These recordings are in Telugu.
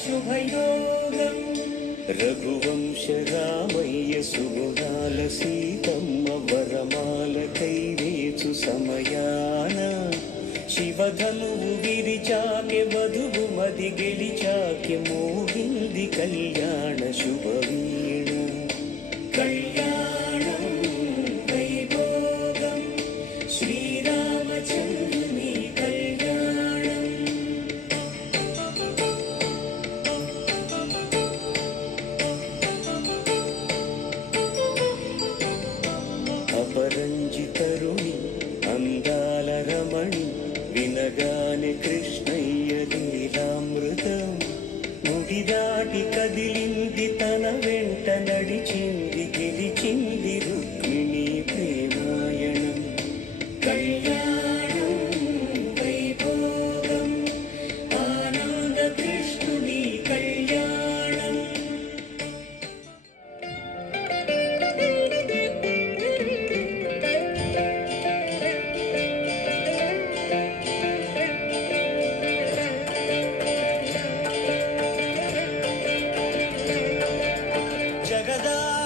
శుభయోగం రఘువంశ రామయ్య సుగుణాల సీతమ్మ వరమాల కైవేచు సమయాన శివధనువు విరిచాకె వధువు మది గెలిచాకె మోగింది కళ్యాణ శుభవీణ కళ్యాణం వైభోగం శ్రీరామచంద్రుని కళ్యాణం అపరంజితరుణి అందాల రమణి వినగానే కృష్ణయ్య లీలామృతం ముడిదాటి కదిలింది తన వెంట నడిచింది గెలిచింది రుక్మిణి ప్రేమాయణం కళ్యాణం వైభోగం ఆనంద కృష్ణుని కళ్యాణం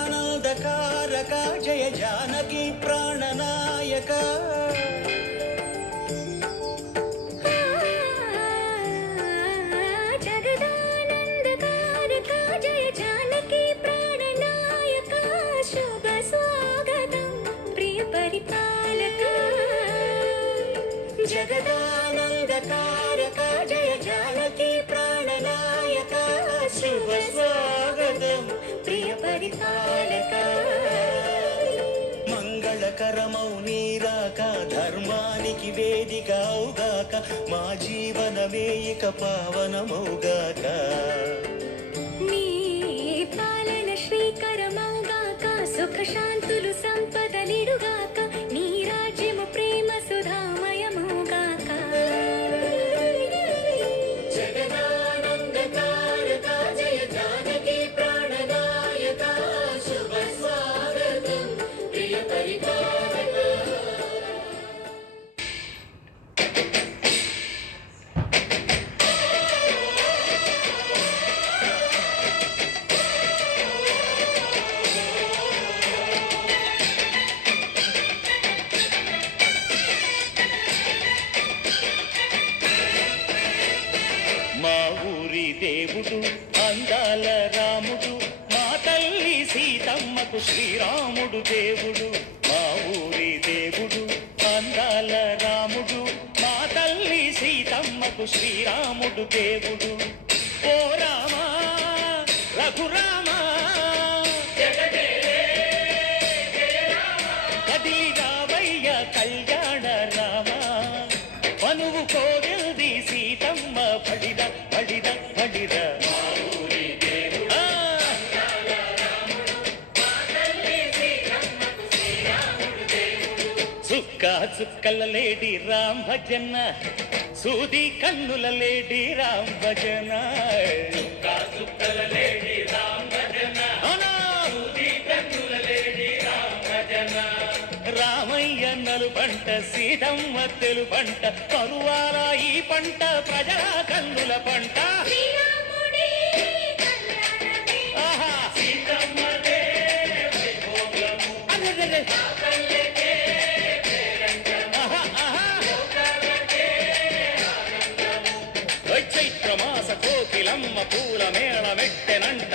జగదానందకారక జయ జానకి ప్రాణనాయక జగదానందకారక జయ జానకి ప్రాణనాయక శుభ స్వాగతం ప్రియ పరిపాలక జగదానందకారక జయ జానకి ప్రాణనాయక శుభ స్వాగతం ప్రియ పరిపాలక మంగళకరమౌ నీరాక ధర్మానికి వేదిక అవుగాక మా జీవనమే ఇక పావనమౌగాక నీ పాలన శ్రీకరమౌగాక సుఖ శాంతులు సంపద నిడుగాక నీ రాజ్యము ప్రేమ సుధామయమౌగాక జగదానందకారక జయ జానకి ప్రాణనాయక శుభ స్వాగతం ప్రియ పరిపాలక మా ఊరి దేవుడు అందాల రాముడు మా తల్లి సీతమ్మకు శ్రీరాముడు దేవుడు మా ఊరి దేవుడు అందాల రాముడు మా తల్లి సీతమ్మకు శ్రీరాముడు దేవుడు ఓ రామా రఘురామా కదిలి రావయ్య కళ్యాణ రామా మనువు కోవిల్ది సీతమ్మ పడిద పడిద పడిద చుక్క చుక్కల లేడి రామ్ భజన సూది కన్నుల లేడి రామ్ భజన చుక్కల లేడి రామ్ భజన సూది కన్నుల లేడి రామ్ భజన రామయ్య నలు పంట సీతమ్మ తెలు పంట పరువాల ఈ పంట ప్రజల కన్నుల పంట ఆహా సీతమ్మదే వైభోగము చైత్రమాస కోకిలమ్మ పూల మేళ మెట్టెనంట